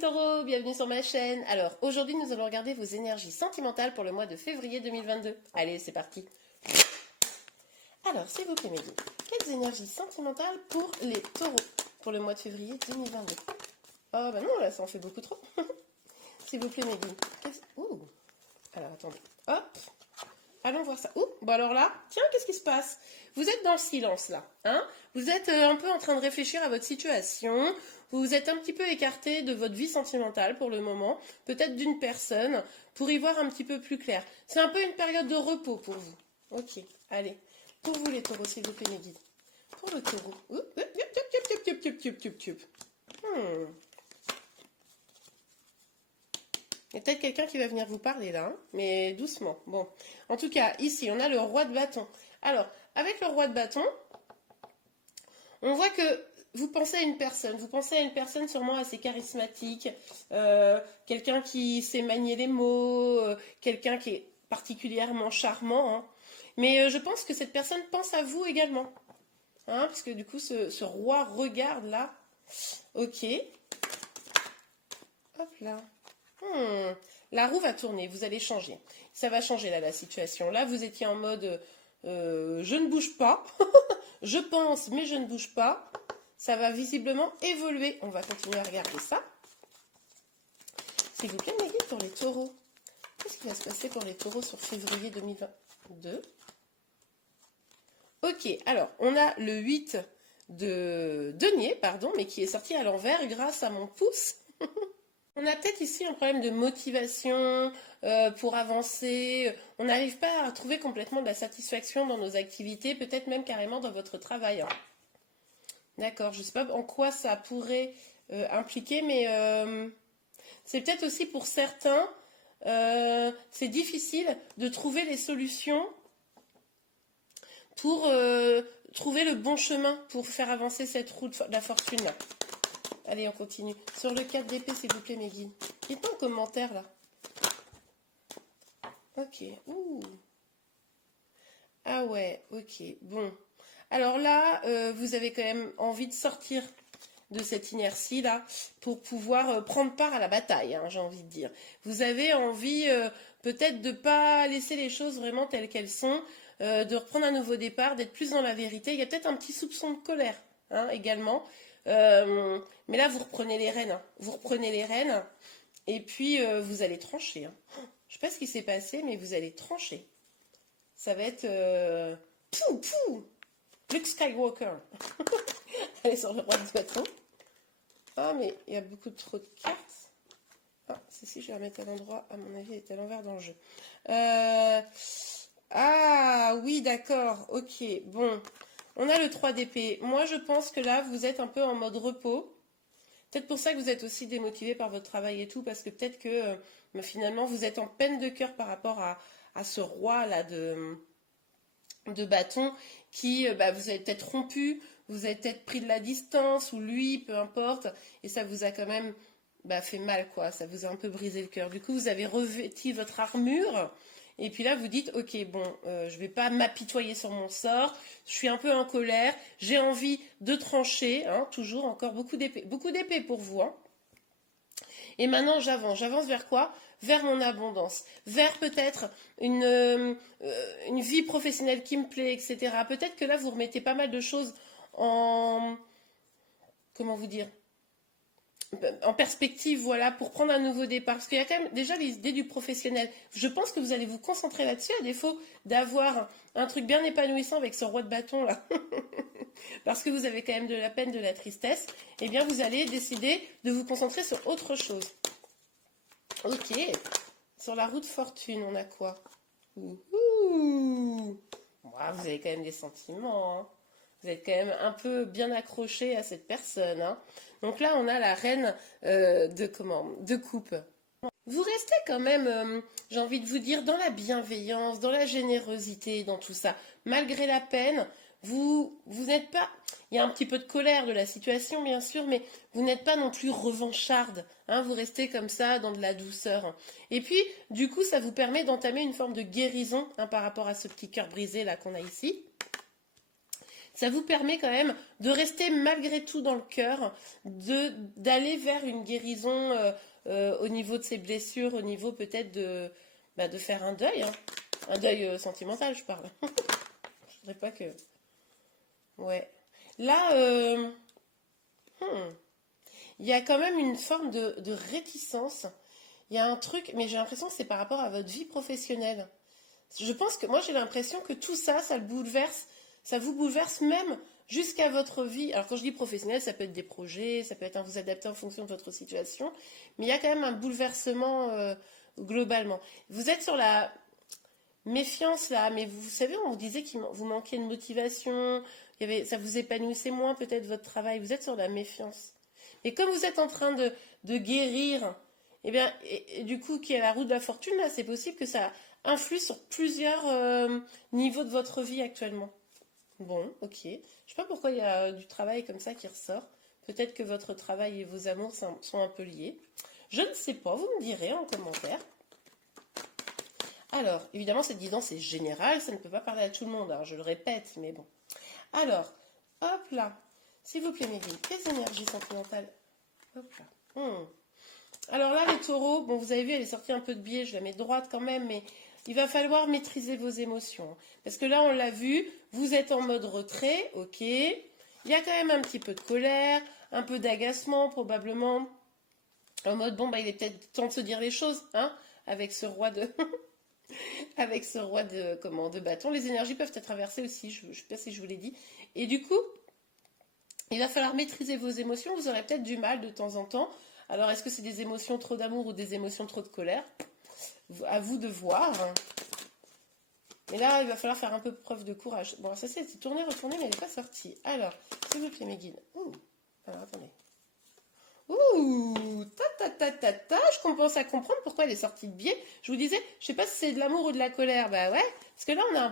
taureaux, bienvenue sur ma chaîne. Alors aujourd'hui nous allons regarder vos énergies sentimentales pour le mois de février 2022. Allez, c'est parti. Alors s'il vous plaît Mehdi, quelles énergies sentimentales pour les taureaux pour le mois de février 2022? Oh bah non, là ça en fait beaucoup trop. S'il vous plaît Mehdi. Ouh. Alors attendez, hop. Allons voir ça. Ouh, bon alors là, tiens, qu'est-ce qui se passe? Vous êtes dans le silence là, hein? Vous êtes un peu en train de réfléchir à votre situation. Vous êtes un petit peu écarté de votre vie sentimentale pour le moment, peut-être d'une personne, pour y voir un petit peu plus clair. C'est un peu une période de repos pour vous. Ok, allez. Pour vous les taureaux, s'il vous plaît, mes guides. Pour le taureau. Il y a peut-être quelqu'un qui va venir vous parler là, hein, mais doucement. Bon, en tout cas, ici, on a le roi de bâton. Alors, avec le roi de bâton, on voit que vous pensez à une personne. Vous pensez à une personne sûrement assez charismatique, quelqu'un qui sait manier les mots, quelqu'un qui est particulièrement charmant. Hein. Mais je pense que cette personne pense à vous également. Hein, parce que du coup, ce roi regarde là. Ok. Hop là. La roue va tourner, vous allez changer. Ça va changer là la situation. Là, vous étiez en mode je ne bouge pas. Je pense, mais je ne bouge pas. Ça va visiblement évoluer. On va continuer à regarder ça. S'il vous plaît, mes guides, pour les taureaux. Qu'est-ce qui va se passer pour les taureaux sur février 2022? Ok, alors, on a le 8 de denier, pardon, mais qui est sorti à l'envers grâce à mon pouce. On a peut-être ici un problème de motivation pour avancer. On n'arrive pas à trouver complètement de la satisfaction dans nos activités, peut-être même carrément dans votre travail. Hein. D'accord, je ne sais pas en quoi ça pourrait impliquer, mais c'est peut-être aussi pour certains, c'est difficile de trouver les solutions pour trouver le bon chemin pour faire avancer cette roue de la fortune là. Allez, on continue. Sur le 4 d'épée, s'il vous plaît, mes guides. Dites-moi en commentaire, là. Ok. Ouh. Ah ouais, ok. Bon. Alors là, vous avez quand même envie de sortir de cette inertie-là pour pouvoir prendre part à la bataille, hein, j'ai envie de dire. Vous avez envie peut-être de ne pas laisser les choses vraiment telles qu'elles sont, de reprendre un nouveau départ, d'être plus dans la vérité. Il y a peut-être un petit soupçon de colère hein, également. Mais là, vous reprenez les rênes. Hein. Vous reprenez les rênes et puis vous allez trancher. Hein. Je ne sais pas ce qui s'est passé, mais vous allez trancher. Ça va être... Luke Skywalker. Allez, sur le roi de bâton. Ah, mais il y a beaucoup trop de cartes. Ah, si, je vais la remettre à l'endroit. À mon avis, elle est à l'envers dans le jeu. Ah, oui, d'accord. Ok, bon. On a le 3 d'épée. Moi, je pense que là, vous êtes un peu en mode repos. Peut-être pour ça que vous êtes aussi démotivé par votre travail et tout, parce que peut-être que finalement, vous êtes en peine de cœur par rapport à ce roi-là de bâton qui, vous avez peut-être rompu, vous avez peut-être pris de la distance, ou lui, peu importe, et ça vous a quand même fait mal, quoi. Ça vous a un peu brisé le cœur. Du coup, vous avez revêti votre armure. Et puis là, vous dites, ok, bon, je vais pas m'apitoyer sur mon sort, je suis un peu en colère, j'ai envie de trancher, hein, toujours, encore beaucoup d'épée pour vous. Hein. Et maintenant, j'avance vers quoi? Vers mon abondance, vers peut-être une vie professionnelle qui me plaît, etc. Peut-être que là, vous remettez pas mal de choses en... Comment vous dire? En perspective, voilà, pour prendre un nouveau départ. Parce qu'il y a quand même déjà l'idée du professionnel. Je pense que vous allez vous concentrer là-dessus, à défaut d'avoir un truc bien épanouissant avec ce roi de bâton, là. Parce que vous avez quand même de la peine, de la tristesse. Eh bien, vous allez décider de vous concentrer sur autre chose. Ok. Sur la roue de fortune, on a quoi? Ouh. Wow, vous avez quand même des sentiments, hein. Vous êtes quand même un peu bien accroché à cette personne. Hein. Donc là, on a la reine de coupe. Vous restez quand même, j'ai envie de vous dire, dans la bienveillance, dans la générosité, dans tout ça. Malgré la peine, vous n'êtes pas... Il y a un petit peu de colère de la situation, bien sûr, mais vous n'êtes pas non plus revancharde. Hein, vous restez comme ça, dans de la douceur. Et puis, du coup, ça vous permet d'entamer une forme de guérison hein, par rapport à ce petit cœur brisé là qu'on a ici. ça vous permet quand même de rester malgré tout dans le cœur, d'aller vers une guérison au niveau de ces blessures, au niveau peut-être de faire un deuil, hein. Un deuil sentimental, je parle. Je voudrais pas que... Ouais. Là, il y a quand même une forme de réticence. Il y a un truc, mais j'ai l'impression que c'est par rapport à votre vie professionnelle. Je pense que moi j'ai l'impression que tout ça, ça le bouleverse, ça vous bouleverse même jusqu'à votre vie. Alors quand je dis professionnelle, ça peut être des projets, ça peut être vous adapter en fonction de votre situation, mais il y a quand même un bouleversement globalement. Vous êtes sur la méfiance là, mais vous savez, on vous disait que vous manquiez de motivation, ça vous épanouissait moins peut-être votre travail, vous êtes sur la méfiance. Mais comme vous êtes en train de guérir, eh bien, et du coup, qui est la roue de la fortune, là, c'est possible que ça influe sur plusieurs niveaux de votre vie actuellement. Bon, ok. Je sais pas pourquoi il y a du travail comme ça qui ressort. Peut-être que votre travail et vos amours sont un peu liés. Je ne sais pas, vous me direz en commentaire. Alors, évidemment, cette guidance est générale, ça ne peut pas parler à tout le monde, alors je le répète, mais bon. Alors, hop là. S'il vous plaît, mes guides, les énergies sentimentales. Hop là. Alors là, les taureaux, bon, vous avez vu, elle est sortie un peu de biais, je la mets droite quand même, mais il va falloir maîtriser vos émotions. Parce que là, on l'a vu, vous êtes en mode retrait, ok. Il y a quand même un petit peu de colère, un peu d'agacement probablement. En mode, bon, bah, il est peut-être temps de se dire les choses, hein, avec ce roi de... avec ce roi de bâton. Les énergies peuvent être inversées aussi, je ne sais pas si je vous l'ai dit. Et du coup, il va falloir maîtriser vos émotions, vous aurez peut-être du mal de temps en temps. Alors, est-ce que c'est des émotions trop d'amour ou des émotions trop de colère? À vous de voir. Et là, il va falloir faire un peu preuve de courage. Bon, ça c'est tourné, retourné, mais elle n'est pas sortie. Alors, s'il vous plaît, mes guides. Ouh. Alors, attendez. Ouh, je commence à comprendre pourquoi elle est sortie de biais. Je vous disais, je sais pas si c'est de l'amour ou de la colère. Bah ouais, parce que là, on a un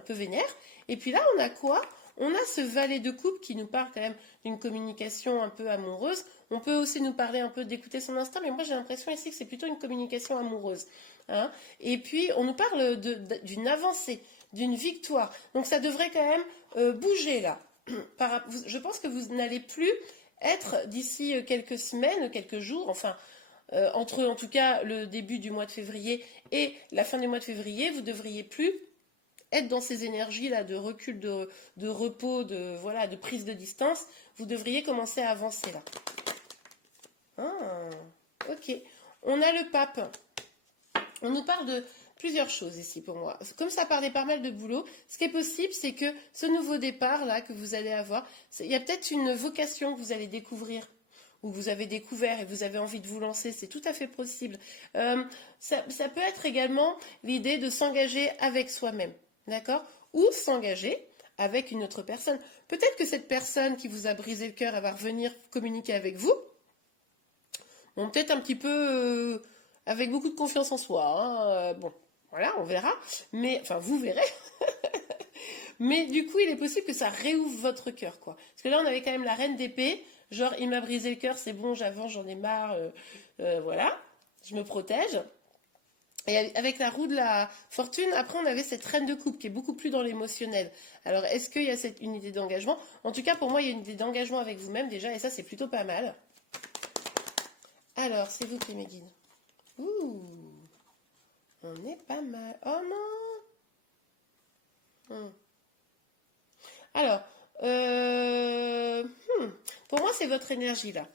peu vénère. Et puis là, on a quoi? On a ce valet de coupe qui nous parle quand même d'une communication un peu amoureuse. On peut aussi nous parler un peu d'écouter son instinct, mais moi j'ai l'impression ici que c'est plutôt une communication amoureuse. Hein. Et puis on nous parle d'une avancée, d'une victoire. Donc ça devrait quand même bouger là. Je pense que vous n'allez plus être d'ici quelques semaines, quelques jours, enfin entre en tout cas le début du mois de février et la fin du mois de février, vous ne devriez plus être dans ces énergies-là de recul, de repos, de prise de distance. Vous devriez commencer à avancer là. Ah, ok. On a le pape. On nous parle de plusieurs choses ici pour moi. Comme ça parlait pas mal de boulot, ce qui est possible, c'est que ce nouveau départ là que vous allez avoir, il y a peut-être une vocation que vous allez découvrir, ou que vous avez découvert et vous avez envie de vous lancer, c'est tout à fait possible. Ça peut être également l'idée de s'engager avec soi-même, d'accord? Ou s'engager avec une autre personne. Peut-être que cette personne qui vous a brisé le cœur, elle va revenir communiquer avec vous. Bon, peut-être un petit peu avec beaucoup de confiance en soi. Hein. Bon, voilà, on verra. Mais, enfin, vous verrez. Mais du coup, il est possible que ça réouvre votre cœur, quoi. Parce que là, on avait quand même la reine d'épée. Genre, il m'a brisé le cœur, c'est bon, j'avance, j'en ai marre. Voilà, je me protège. Et avec la roue de la fortune, après, on avait cette reine de coupe qui est beaucoup plus dans l'émotionnel. Alors, est-ce qu'il y a une idée d'engagement? En tout cas, pour moi, il y a une idée d'engagement avec vous-même déjà, et ça, c'est plutôt pas mal. Alors, c'est vous qui me guide. Ouh, on est pas mal. Oh non. Alors, pour moi, c'est votre énergie là.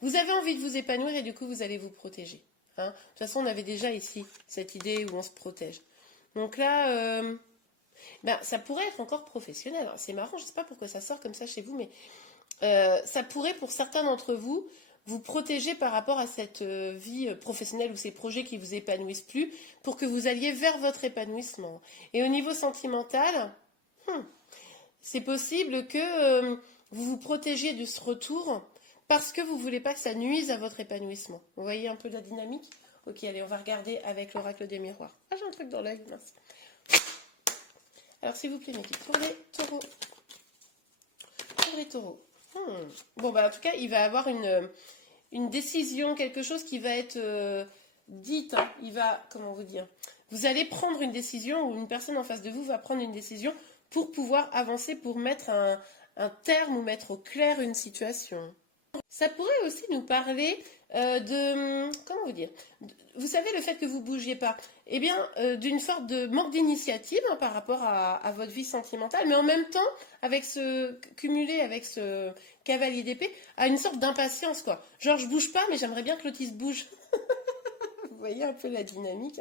Vous avez envie de vous épanouir et du coup, vous allez vous protéger. Hein. De toute façon, on avait déjà ici cette idée où on se protège. Donc là, ça pourrait être encore professionnel. C'est marrant, je ne sais pas pourquoi ça sort comme ça chez vous, mais ça pourrait, pour certains d'entre vous, vous protéger par rapport à cette vie professionnelle ou ces projets qui vous épanouissent plus, pour que vous alliez vers votre épanouissement. Et au niveau sentimental, c'est possible que vous vous protégiez de ce retour parce que vous ne voulez pas que ça nuise à votre épanouissement. Vous voyez un peu la dynamique? Ok, allez, on va regarder avec l'oracle des miroirs. Ah, j'ai un truc dans l'œil, mince. Alors, s'il vous plaît, mes guides, pour les taureaux. Pour les taureaux. Bon, bah, en tout cas, il va y avoir une décision, quelque chose qui va être dite. Hein. Il va, comment vous dire? Vous allez prendre une décision ou une personne en face de vous va prendre une décision pour pouvoir avancer, pour mettre un terme ou mettre au clair une situation. Ça pourrait aussi nous parler comment vous dire, vous savez, le fait que vous ne bougiez pas, eh bien, d'une sorte de manque d'initiative hein, par rapport à votre vie sentimentale, mais en même temps, cumulé avec ce cavalier d'épée, à une sorte d'impatience, quoi. Genre, je bouge pas, mais j'aimerais bien que l'autre bouge. Vous voyez un peu la dynamique.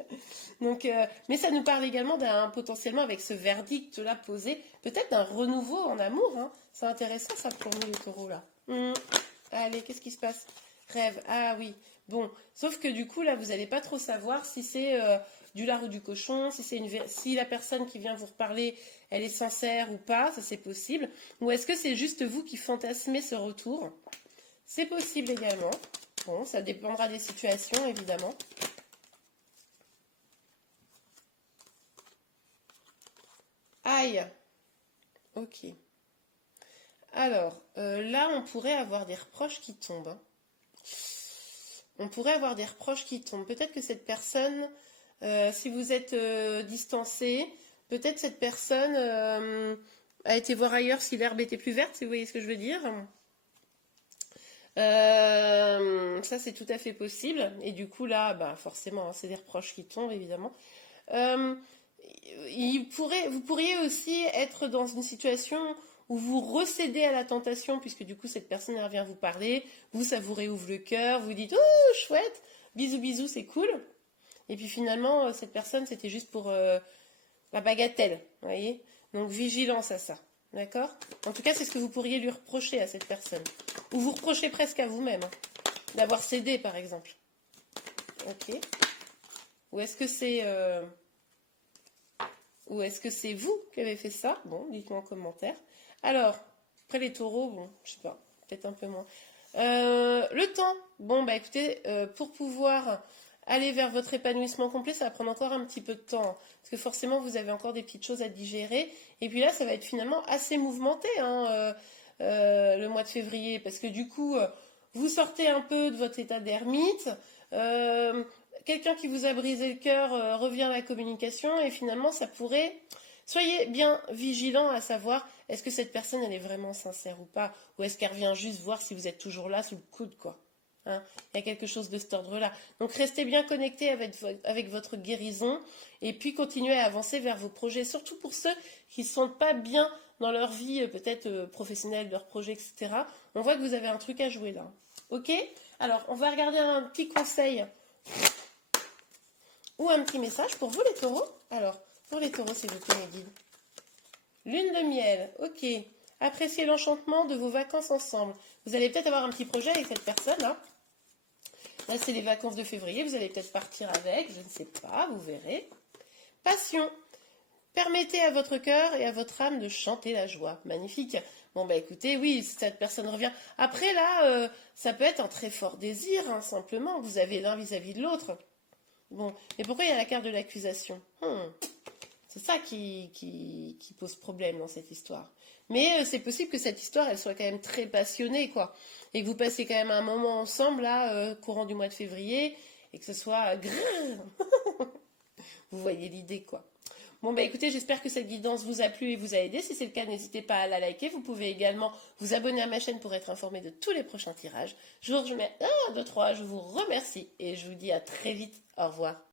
Donc, mais ça nous parle également potentiellement avec ce verdict-là posé, peut-être d'un renouveau en amour. Hein. C'est intéressant ça pour nous les taureaux là. Allez, qu'est-ce qui se passe? Rêve. Ah oui. Bon, sauf que du coup là, vous n'allez pas trop savoir si c'est du lard ou du cochon, si la personne qui vient vous reparler, elle est sincère ou pas, ça c'est possible. Ou est-ce que c'est juste vous qui fantasmez ce retour? C'est possible également. Bon, ça dépendra des situations évidemment. Aïe. Ok. Alors, là, on pourrait avoir des reproches qui tombent. Hein. On pourrait avoir des reproches qui tombent. Peut-être que cette personne, si vous êtes distancé, peut-être cette personne a été voir ailleurs si l'herbe était plus verte, si vous voyez ce que je veux dire. Ça, c'est tout à fait possible. Et du coup, là, bah, forcément, hein, c'est des reproches qui tombent, évidemment. Vous pourriez aussi être dans une situation où vous recédez à la tentation, puisque du coup, cette personne elle vient vous parler, vous, ça vous réouvre le cœur, vous dites « Oh, chouette, bisous, bisous, c'est cool ». Et puis finalement, cette personne, c'était juste pour la bagatelle, vous voyez. Donc, vigilance à ça, d'accord? En tout cas, c'est ce que vous pourriez lui reprocher à cette personne. Ou vous reprochez presque à vous-même, hein, d'avoir cédé, par exemple. Ok. Ou est-ce que c'est... Ou est-ce que c'est vous qui avez fait ça? Bon, dites-moi en commentaire. Alors, après les taureaux, bon, je sais pas, peut-être un peu moins. Le temps, bon, bah écoutez, pour pouvoir aller vers votre épanouissement complet, ça va prendre encore un petit peu de temps. Hein, parce que forcément, vous avez encore des petites choses à digérer. Et puis là, ça va être finalement assez mouvementé, hein, le mois de février. Parce que du coup, vous sortez un peu de votre état d'ermite. Quelqu'un qui vous a brisé le cœur revient à la communication et finalement ça pourrait... Soyez bien vigilant à savoir est-ce que cette personne elle est vraiment sincère ou pas, ou est-ce qu'elle revient juste voir si vous êtes toujours là sous le coude quoi. Hein, il y a quelque chose de cet ordre-là. Donc restez bien connectés avec votre guérison et puis continuez à avancer vers vos projets, surtout pour ceux qui ne se sentent pas bien dans leur vie peut-être professionnelle, leur projet, etc. On voit que vous avez un truc à jouer là. Ok? Alors on va regarder un petit conseil ou un petit message pour vous les taureaux. Alors, pour les taureaux, s'il vous plaît, mes guides. Lune de miel, ok. Appréciez l'enchantement de vos vacances ensemble. Vous allez peut-être avoir un petit projet avec cette personne, là. Là, c'est les vacances de février. Vous allez peut-être partir avec, je ne sais pas, vous verrez. Passion. Permettez à votre cœur et à votre âme de chanter la joie. Magnifique. Bon, bah écoutez, oui, cette personne revient. Après, là, ça peut être un très fort désir, hein, simplement. Vous avez l'un vis-à-vis de l'autre. Bon, et pourquoi il y a la carte de l'accusation? C'est ça qui pose problème dans cette histoire. Mais c'est possible que cette histoire, elle soit quand même très passionnée, quoi. Et que vous passez quand même un moment ensemble, là, courant du mois de février, et que ce soit... Vous voyez l'idée, quoi. Bon, bah écoutez, j'espère que cette guidance vous a plu et vous a aidé. Si c'est le cas, n'hésitez pas à la liker. Vous pouvez également vous abonner à ma chaîne pour être informé de tous les prochains tirages. Je vous remercie et je vous dis à très vite. Au revoir.